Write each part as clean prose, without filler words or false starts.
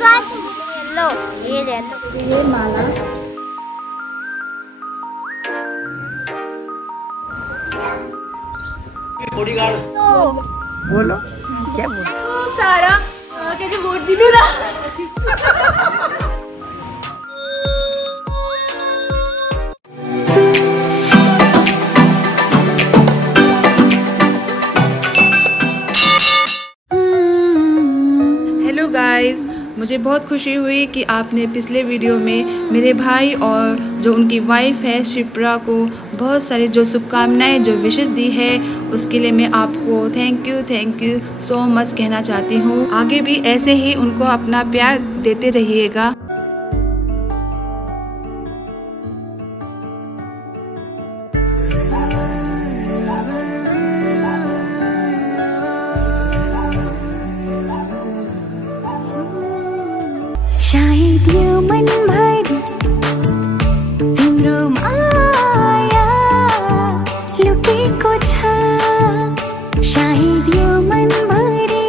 Guys, लो ये ले लो, ये माला। बॉडीगार्ड बोलो क्या बोलो सारा कैसे वोट दी ना। हेलो गाइस, मुझे बहुत खुशी हुई कि आपने पिछले वीडियो में मेरे भाई और जो उनकी वाइफ है शिप्रा को बहुत सारी जो शुभकामनाएं जो विशेष दी है, उसके लिए मैं आपको थैंक यू सो मच कहना चाहती हूँ। आगे भी ऐसे ही उनको अपना प्यार देते रहिएगा। शायद यो मन भरि तिम्रो माया लुकेको छ, शायद यो मन भरि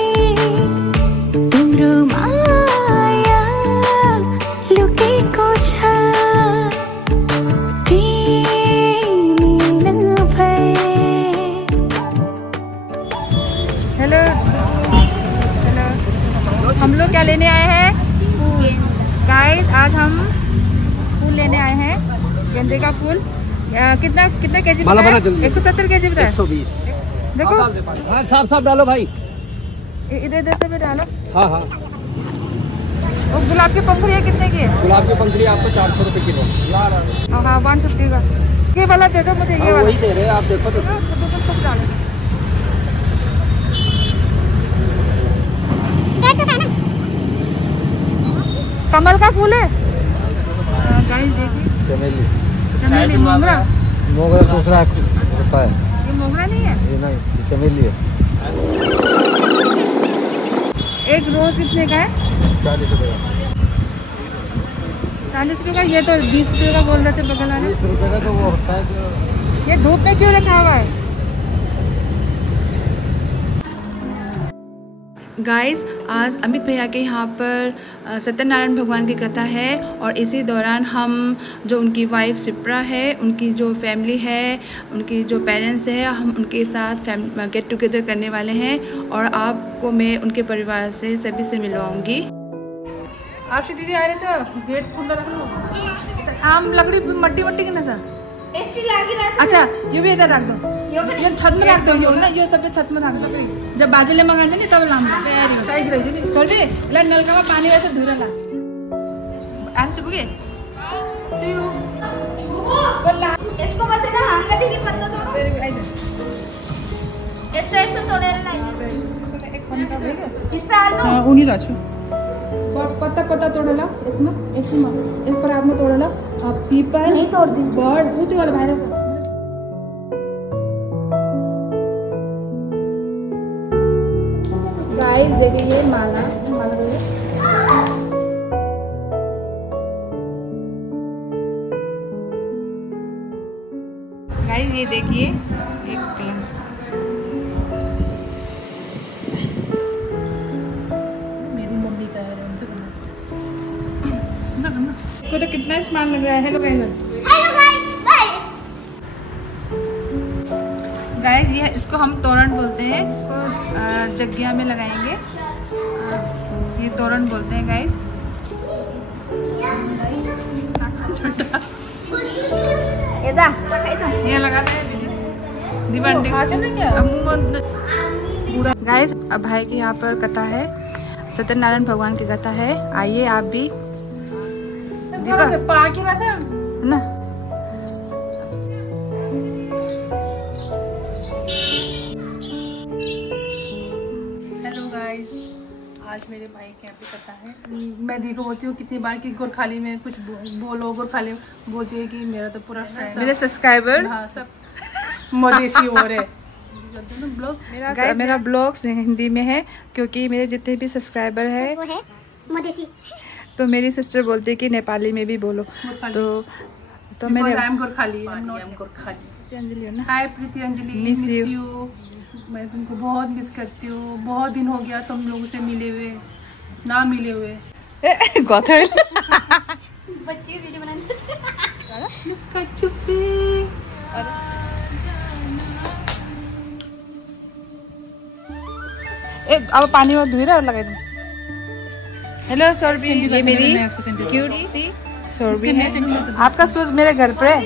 तिम्रो माया लुकेको छ, तिमी नभए। हेलो, हम लोग क्या लेने आए हैं गाइस? आज हम फूल लेने आए हैं, गेंदे का फूल। कितना केजी बताया? 170 केजी बताया। 120। देखो हाँ, साफ डालो भाई। इधर से भी डालो। हाँ। और गुलाब की पंखुड़ियाँ कितने की है? गुलाब की पंखुड़ी आपको 400 रुपए किलो। हाँ 150 का। ये वाला दे दो मुझे, ये वाला। वही दे रहे हैं, आप देखो तो। कमल का फूल है गाइस, देखिए। चमेली मोगरा दूसरा होता है, ये मोगरा नहीं है, ये नहीं, चमेली है। एक रोज कितने का है? 40 रुपए का। 40 रुपए का। ये तो 20 रुपए का बोल रहे थे बगल वाले। 20 रुपए का तो वो होता है जो। ये धूप में क्यों रखा हुआ है? गाइस, आज अमित भैया के यहाँ पर सत्यनारायण भगवान की कथा है और इसी दौरान हम जो उनकी वाइफ शिप्रा है, उनकी जो फैमिली है, उनकी जो पेरेंट्स है, हम उनके साथ गेट टुगेदर करने वाले हैं और आपको मैं उनके परिवार से सभी से मिलवाऊंगी। आशी दीदी आ रहे सर, गेट खुला रख लो। आम लकड़ी मट्टी के ना सर। अच्छा, ये भी इधर रख दो, ये छत में रख दो, ना ये सब छत में रख दो। जब बाजले मंगाते नहीं तब लाम सोल्वे ला नलका में पानी वैसे धुरा ला आर से बुगे सी यू बोला इसको बस ना हांगा दी की पत्ता तोड़ो, ऐसे तोड़े रे लाइन एक फंटा भेगा इस पे डाल दो। हां उनी राचो पत्ता तोड़ला, इसमें इस पर आदमी तोड़ला। अब पीपल नहीं तोड़ दी, बर्ड उती वाला भाई। गाइस देखिए, ये माला गाइस, ये देखिए एक कलश। मेरी मम्मी का है, को तो कितना स्मार्ट लग रहा है। हेलो गाइस, बाय गाइस, ये इसको हम तोरण बोलते हैं, इसको जग्गिया में लगाएंगे। ये तोरण बोलते हैं गाइस। छोटा ये लगाते हैं गाइस। अब भाई के यहाँ पर कथा है, सत्यनारायण भगवान की कथा है। आइए आप भी ना। आज मेरे भाई के यहाँ पे कथा है। मैं दी को बोलती हूँ कितनी बार कि गोरखाली में कुछ बोलो, गोरखाली बोलती है कि मेरा तो पूरा मेरे सब्सक्राइबर हाँ सब मदेसी हो रहे। मेरा ब्लॉग हिंदी में है क्योंकि मेरे जितने भी सब्सक्राइबर है मदेसी, तो मेरी सिस्टर बोलती है कि नेपाली में भी बोलो। तो मैंने गोरखाली अंजलि ना। हाय प्रीति अंजलि, मिस यू। मैं तुमको बहुत मिस करती हूँ। बहुत दिन हो गया तुम लोगों से मिले हुए, ना मिले हुए। गथल बच्ची वीडियो बनाने लुक्का छुपी। अब पानी में धोई और लगाई दूँ। हेलो सौरभी, ये मेरी क्यूटी सी सौरभी है। आपका शूज मेरे घर पे है।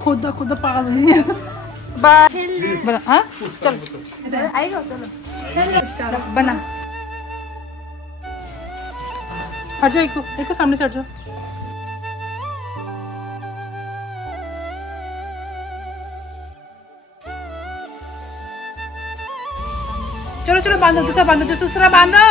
खुदा पागल नहीं है। बाय। हाँ चलो आइए चलो बना। हट जाओ, एक को सामने से हट जाओ। चलो चलो बांधो, दूसरा बांधो, दूसरा बांधो।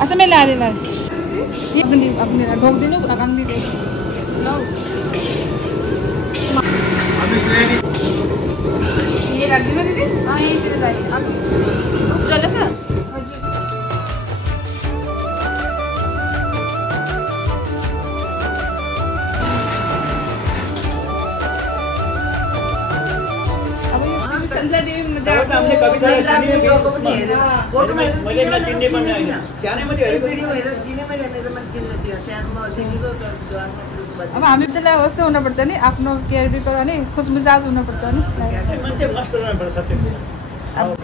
अच्छा मैं ला रही ये अपने ढोक दे लो अकांग दी दे लो। ये रख दी ना दीदी। हाँ ये तेरे जाएगी आप चले सर। संजय देवी हमने कभी अब हामी चाहिँ कस्तो हुनुपर्छ नि, आफ्नो केयर भी गरौँ नि, खुशमिजाज हुनुपर्छ नि।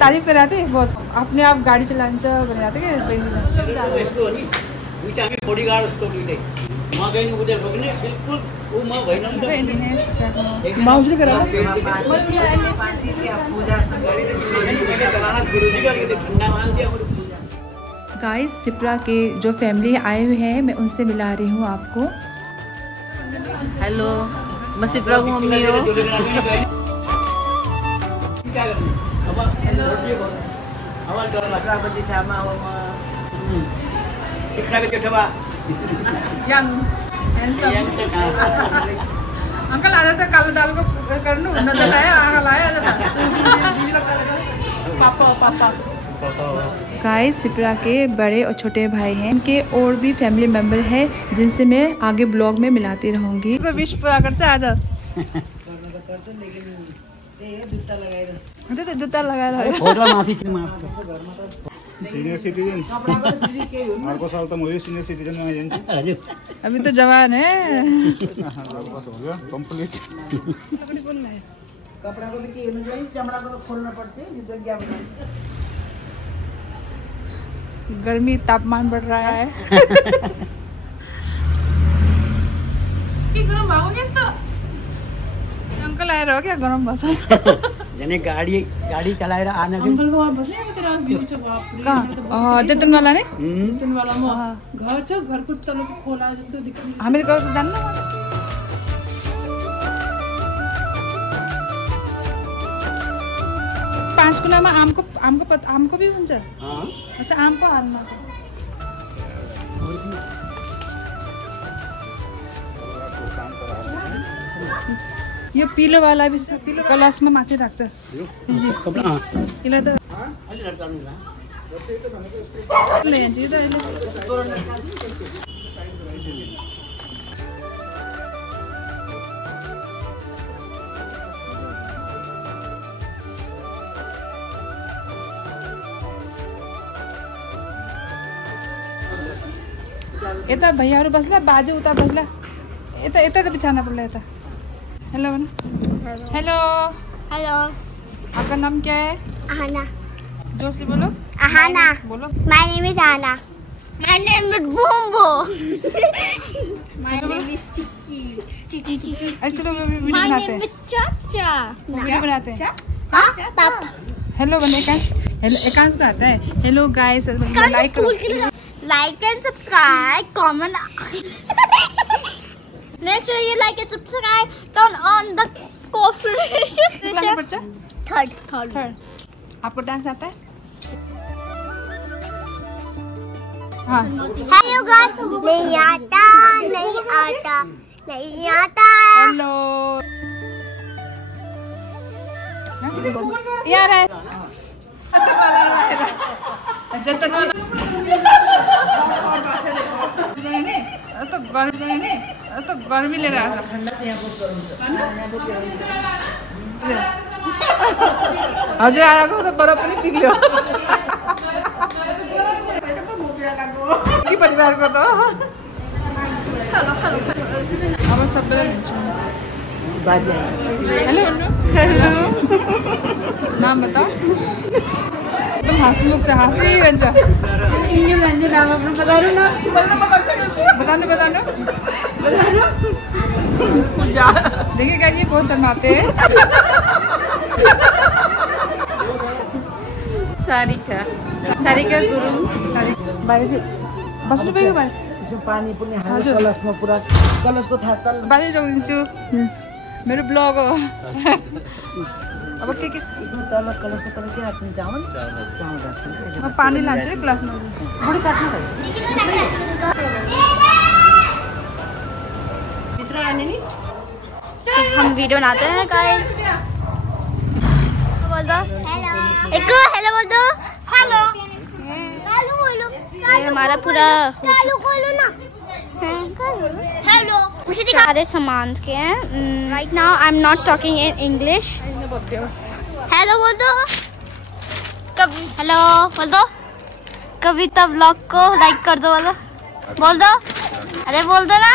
तारिफ गरेको थिएँ बहुत, अपने आप गाडी चलान्छ भनेको थिएँ कि बहिनीले। गाइस सिप्रा के जो फैमिली आए हुए हैं मैं उनसे मिला रही हूँ आपको। हेलो, मैं सिप्रा की मम्मी हूँ। अंकल आजा था काला दाल को करनू नजर लाया आगा लाया पापा। गाइस सिप्रा के बड़े और छोटे भाई हैं, इनके और भी फैमिली मेंबर हैं जिनसे मैं आगे ब्लॉग में मिलाती रहूंगी। कोई विश पूरा करते आजा। जूता लगाए सीनियर सिटीजन अर्को साल तो मुझे सीनियर सिटीजन में आ जाएंगे। अभी तो जवान है। हो गया कंप्लीट। कपड़ा को देखिए चमड़ा को तो खोलना पड़ता है जिस जगह बना। गर्मी तापमान बढ़ रहा है। गरम भागोगे तो अंकल आए रहो क्या गरम बस यानी गाड़ी चला रहा आने अंकल को बस नहीं तेरा व्यू छ बाप रे जतन वाला ने जतन वाला म घर छ घरको तल खोला जस्तो देखिन्छ। हामी त जान्न। पाँच कुनामा आमको भी हुन्छ। अच्छा आमको हालमा यो पिलो वाला भी छ, पिलो ग्लासमा माथि राख्छ। यसलाई त ले जान्छ यो त यता भैयाहरू बस्ला, बाजे उता बस्ला, यता यता त बिछाना पर्ला यता। हेलो हेलो हेलो आपका नाम क्या है? आहाना। जोर से बोलो। आहाना। बोलो। My name is Aahana. My name is Boombo. My name is Chikki. चलो वीडियो माय बनाते नेम हैं। इज चाचा। वीडियो बनाते हैं। पापा हेलो बने हेलो एकांश को आता है। हेलो गाइस लाइक करो, like and subscribe, comment. Make sure you like and subscribe. Turn on the notification. Third. आपको डांस आता है? हाँ हेलो गाइस, नहीं आता नहीं आता नहीं आता। हेलो यार है जब तक तो गर्मी ले रहा था। हजुर आएको त बरफ पनि पिग्ल्यो कि परिवारको त। अब सबैलाई लिन्छु। हेलो हेलो नाम बताओ। एकदम हँसमुख से हाँसिरहन्छ। नाम आफ्नो बताउनु न। बताउनु देखिएगा ये बहुत शर्माते हैं। सारिका गुरुङ बाजे चाहिँ बस्नु पाइयो बाजे। पानी पनि हाल्यो कलशमा पुरा कलशको थाहा तल बाजे जोडिन्छु मेरो ब्लग हो। अब के तल कलशको तल के राख्नु चामल चामल म पानी लान्छु है ग्लासमा। बडी काट्नु भयो भित्र आने नि। हम वीडियो बनाते हैं गाइस। बोल दो हेलो। एक हेलो बोल दो। Hello hello. ये हमारा पूरा हेलो बोलो ना। हेलो उसे दिखा। सारे सामान के हैं। Right now I am not talking in English. Hello बोल दो। हेलो बोल दो। कविता ब्लॉग को लाइक कर दो वाला बोल दो। अरे बोल दो ना।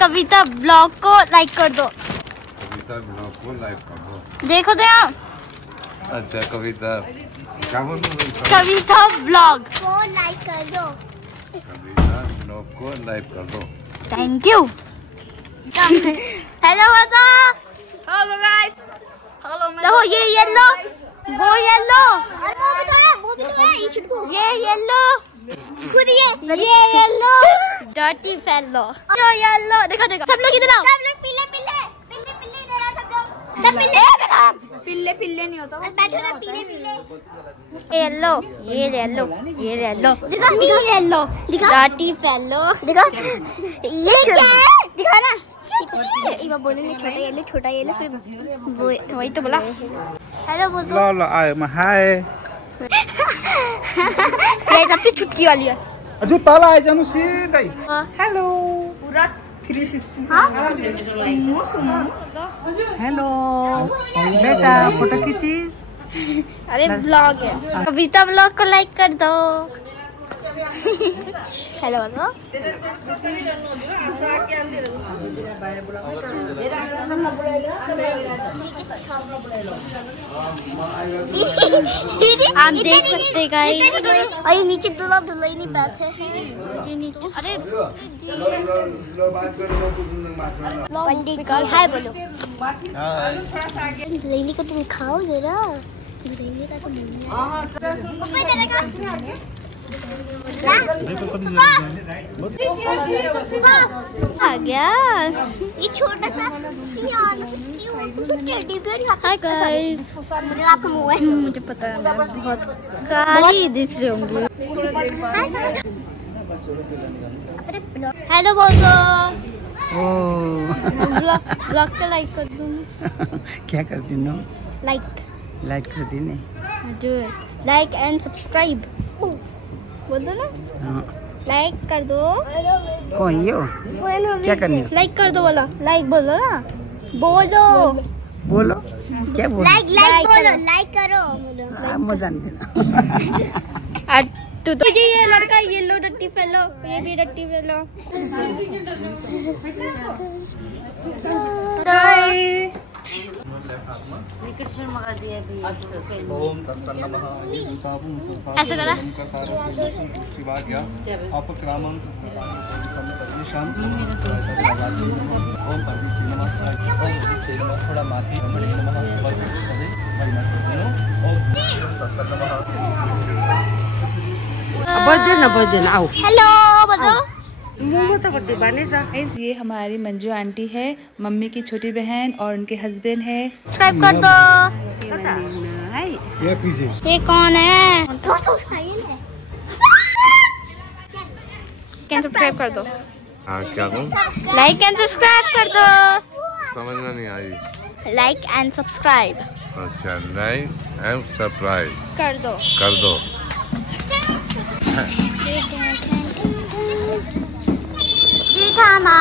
कविता ब्लॉग को लाइक कर दो। कविता ब्लॉग को लाइक कर दो। देखो तो यहाँ। अच्छा कविता क्या बोल रहे हो? कविता ब्लॉग को लाइक कर दो। कविता ब्लॉग को लाइक कर दो। Thank you. हेलो बता। Hello guys. हेलो देखो ये येलो वो येलो वो भी तो है ये येलो ये येलो डर्टी फेलो यो येलो। देखो सब लोग इधर आओ। सब लोग पीले इधर आ सब लोग। सब पिल्ले नहीं होता। बैठो ना पीले येलो ये येलो दिखा येलो दिखा डर्टी फेलो दिखा ये क्या है दिखा ना। बोले नहीं छोटा येलो फिर वही तो बोला। हेलो बोल दो। लो आए मैं हाय। ये सबसे छुटकी वाली है। जो तल आए जानु सीधै। हेलो पूरा 360। हेलो बेटा फोटो खींचीस। अरे ब्लॉग है। कविता ब्लॉग को लाइक कर दो। हेलो बोलो। आप देख सकते हैं गाइस। और ये नीचे दूल्हा दुल्हन बैठे हैं। ये नीचे अरे पंडित जी हाय बोलो। दुल्हन को तुम खाओ जरा। दुल्हन का तो आ गया ये छोटा सा टेडी बेयर। हाय गाइस मुझे आपका मुंह है। मुझे पता है मैं बहुत काली दिख रही होंगी। हेलो बोल दो। ब्लॉग को लाइक कर दूँ। क्या करती नो? लाइक कर दी नहीं जो लाइक एंड सब्सक्राइब बोल दो ना। हाँ। लाइक कर दो। कौन ये हो? क्या करनी हो? लाइक कर दो बोलो। लाइक बोलो ना। बोलो क्या बोलो? लाइक बोलो। लाइक करो। मैं जानती ना। तो ये लड़का येलो डट्टी फेलो ये भी डट्टी फेलो। ऐसा करा। बर्थडे ना आओ। हेलो बोलो। गाइस ये हमारी मंजू आंटी है, मम्मी की छोटी बहन और उनके हस्बैंड है। सब्सक्राइब कर दो। ये पीछे ये कौन है? लाइक एंड सब्सक्राइब कर दो। हाँ क्या कहूँ? लाइक एंड सब्सक्राइब कर दो। समझना नहीं आई। Like and subscribe. अच्छा, लाइक एंड सब्सक्राइब कर दो। कर दो। जी थामा।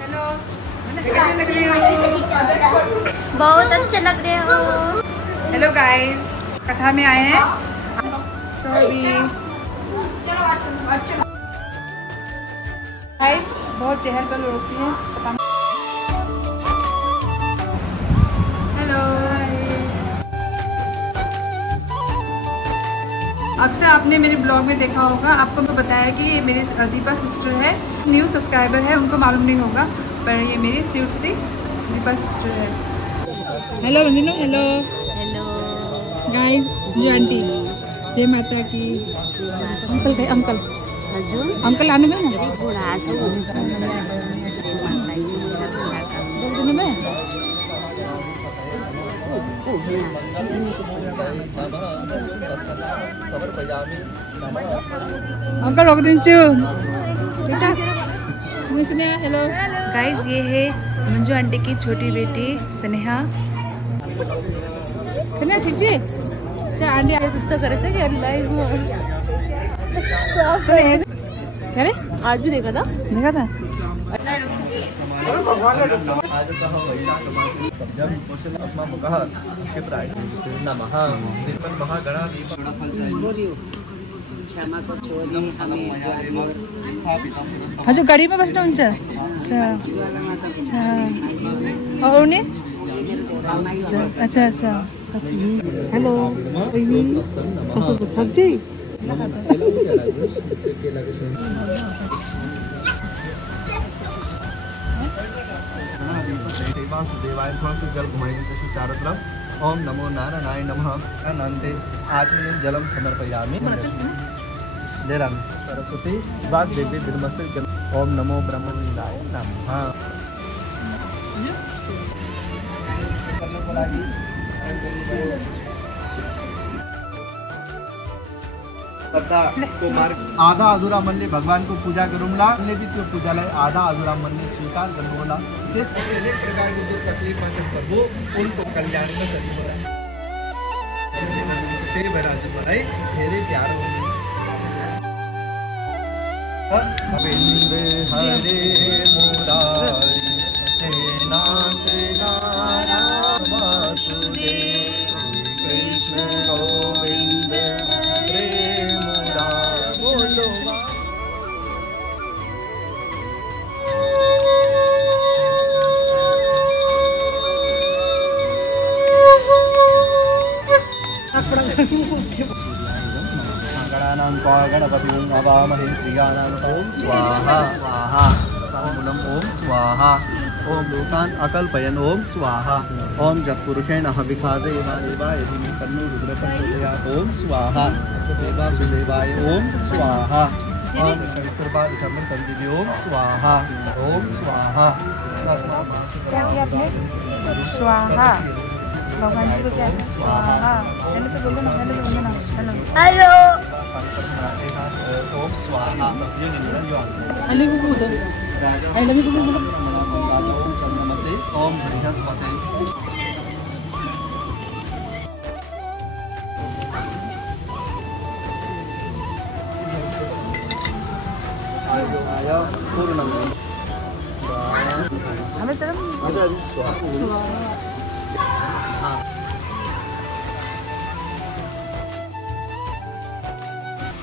हेलो, बहुत अच्छे लग रहे हो। हेलो गाइस, कथा में आए हैं। तो अभी गाइस बहुत चहल पहल होती है। हेलो, अक्सर आपने मेरे ब्लॉग में देखा होगा, आपको मैं बताया कि ये मेरी दीपा सिस्टर है, न्यू सब्सक्राइबर है, उनको मालूम नहीं होगा, पर ये मेरी स्वीट सी दीपा सिस्टर है। हेलो बहनों, हेलो हेलो गाइस, जो आंटी, जय माता की। अंकल है, अंकल अंकल आने में ना में अंकल रोक दीजिए बेटा। हेलो गाइस, ये है मंजू आंटी की छोटी बेटी स्नेहा। स्नेहा ठीक है। अच्छा आंटी आगे सिस्टर करे से कि लाइव तो आप क्या रे? आज भी देखा था हजुर गाडीमा बस्नुहुन्छ? अच्छा अच्छा, और उनी? अच्छा अच्छा। हेलो सब्जी वासुदेवाय। थोड़ा सा जल घुमाएंगे जैसे चारों तरफ। ओम नमो नारायणाय नमः। अनंते आचमनीय जलम समर्पयामि। ले रहा सरस्वती वाग देवी विद्मस्ते। ओम नमो ब्रह्मलीलाय नमः। आधा अधूरा मनले भगवान को पूजा करूंगा, ने भी तो पूजालाई आधा अधूरा मनले स्वीकार गर्नु होला। त्यसको अनेक प्रकारको जो तकलिफमा छ प्रभु, उनको कल्याण में सरी होला। त्यही भएर आज मलाई धेरै प्यारो हुनुहुन्छ। गोविन्द हरे मुरारी हे नाथ नारायण वासुदेव कृष्ण गोविंद हरे मुरारी। बोलो गणपति अवामहे प्रियाणाम। ओम स्वाहा स्वाहा। मूलम ओम स्वाहा। ओम लोकान अकल्पयन। ओम स्वाहा। ओम जत्पुरुषेण हविखादे देवाय धीमहि तन्नो रुद्रः प्रचोदयात्। ओम स्वाहा। देवासुदेवाय ओम स्वाहा। ओम पवित्रपाद शरण तंजिले ओम स्वाहा। ओम स्वाहा। क्या किया आपने? स्वाहा। भगवान जी को क्या? स्वाहा। हेलो तो बोल दो ना, हेलो तो बोल दो ना। हेलो ओम स्वाहा। हेलो को बोल दो। हेलो भी बोलो। ओम चंद्रमसे। ओम बृहस्पति। आयो पूर्णम। हमें चलो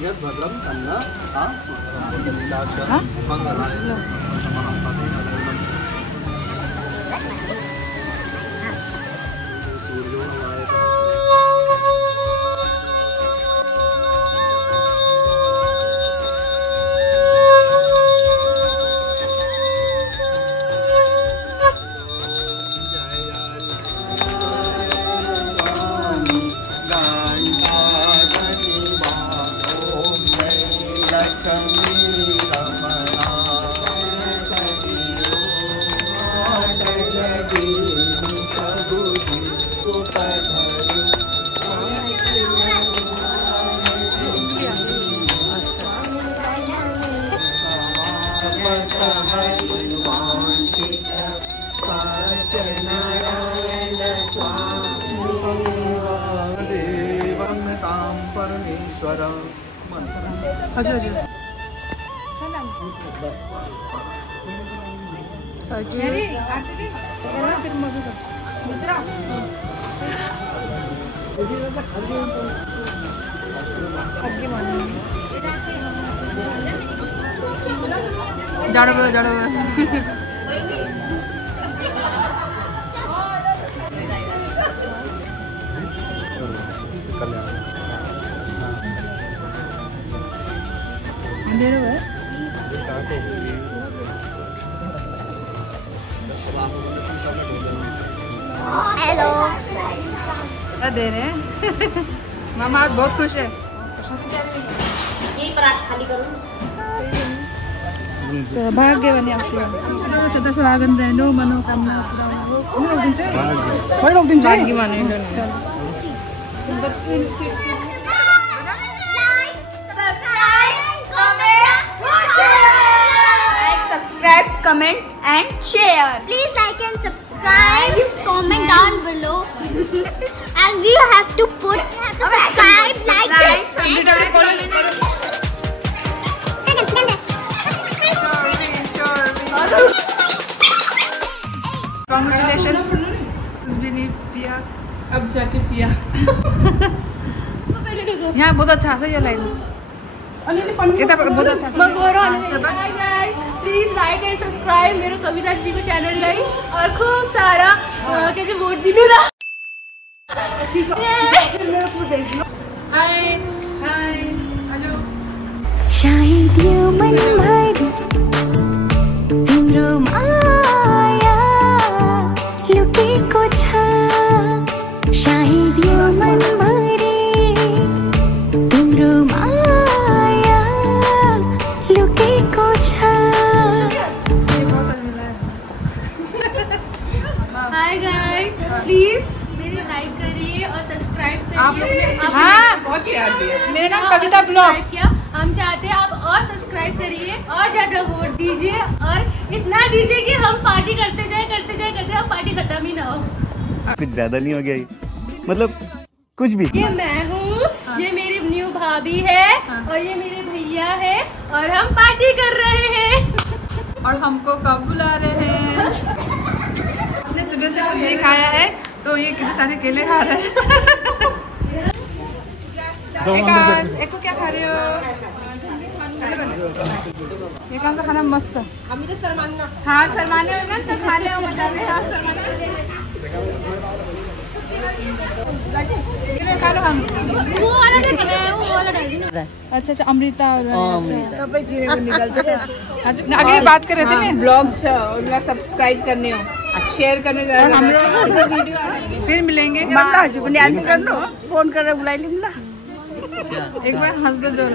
यद भद्रम तन्ना मंगलाय सूर्यो देवं तां परमेश्वर जाड़ो जाड़ो हेलो दे रहे हैं मामा आज बहुत खुश है। तो भाग्य बने सदा स्वागत रहनो मनोकामना भाग्य माने subscribe, comment and share. Please like and subscribe. Comment down below. And we have to subscribe, like this. Congratulations. पिया अब जाके पिया। यहाँ बहुत अच्छा था ये लाइन। बहुत अच्छा। प्लीज लाइक एंड सब्सक्राइब मेरे कविता जी को चैनल लाई और खूब सारा क्या वोट दी मेरा। हाय हाय हेलो। शायद यो मन भरि तिम्रो माया लुकेको छ। शायद यो मन भरि तिम्रो माया लुकेको छ। हाय गाइस, प्लीज मेरे लाइक करिए और सब्सक्राइब करिए। आप लोग ने बहुत प्यार दिया। मेरा नाम कविता ब्लॉग। हम चाहते हैं आप और सब्सक्राइब करिए और ज्यादा वोट दीजिए और इतना दीजिए कि हम पार्टी करते जाए अब पार्टी खत्म ही ना हो। कुछ ज्यादा नहीं हो गया मतलब कुछ भी। ये मैं हूँ, ये मेरी न्यू भाभी है और ये मेरे भैया है और हम पार्टी कर रहे हैं। और हमको कब बुला रहे हैं? अपने सुबह से कुछ नहीं खाया है तो ये कितने सारे केले खा रहे हैं। एक को क्या खा रहे हो? ये कौन सा खाना मस्त है? हाँ सरमाने हो ना तो खाने हो मजा ले। हाँ सरमाने खा लो हम। अच्छा अमृता और अच्छा आगे बात कर रहे थे ना ब्लॉग सब्सक्राइब करने हो शेयर करने फिर मिलेंगे। फोन कर रहे बुलाई ली एक बार हंस दो जोर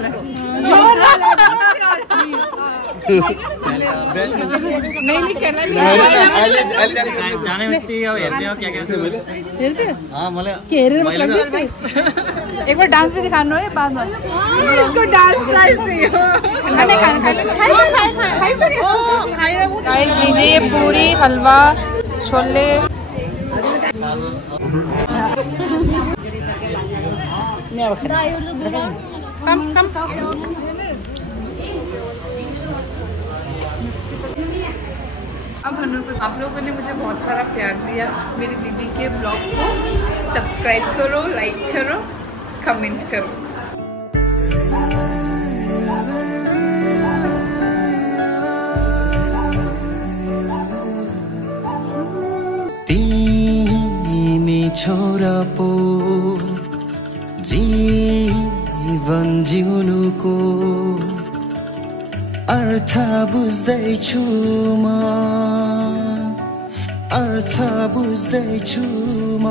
नहीं करना जाने में एक बार डांस भी दिखाना है बाद में इसको डांस क्लास लीजिए पूरी हलवा छोले कम अब आप लोगों ने मुझे बहुत सारा प्यार दिया। मेरी दीदी के ब्लॉग को सब्सक्राइब करो, लाइक करो, कमेंट करो। तिमी छोरा पो जीवन जिउनुको अर्थ बुझ्दैछु म अर्थ बुझ्दैछु म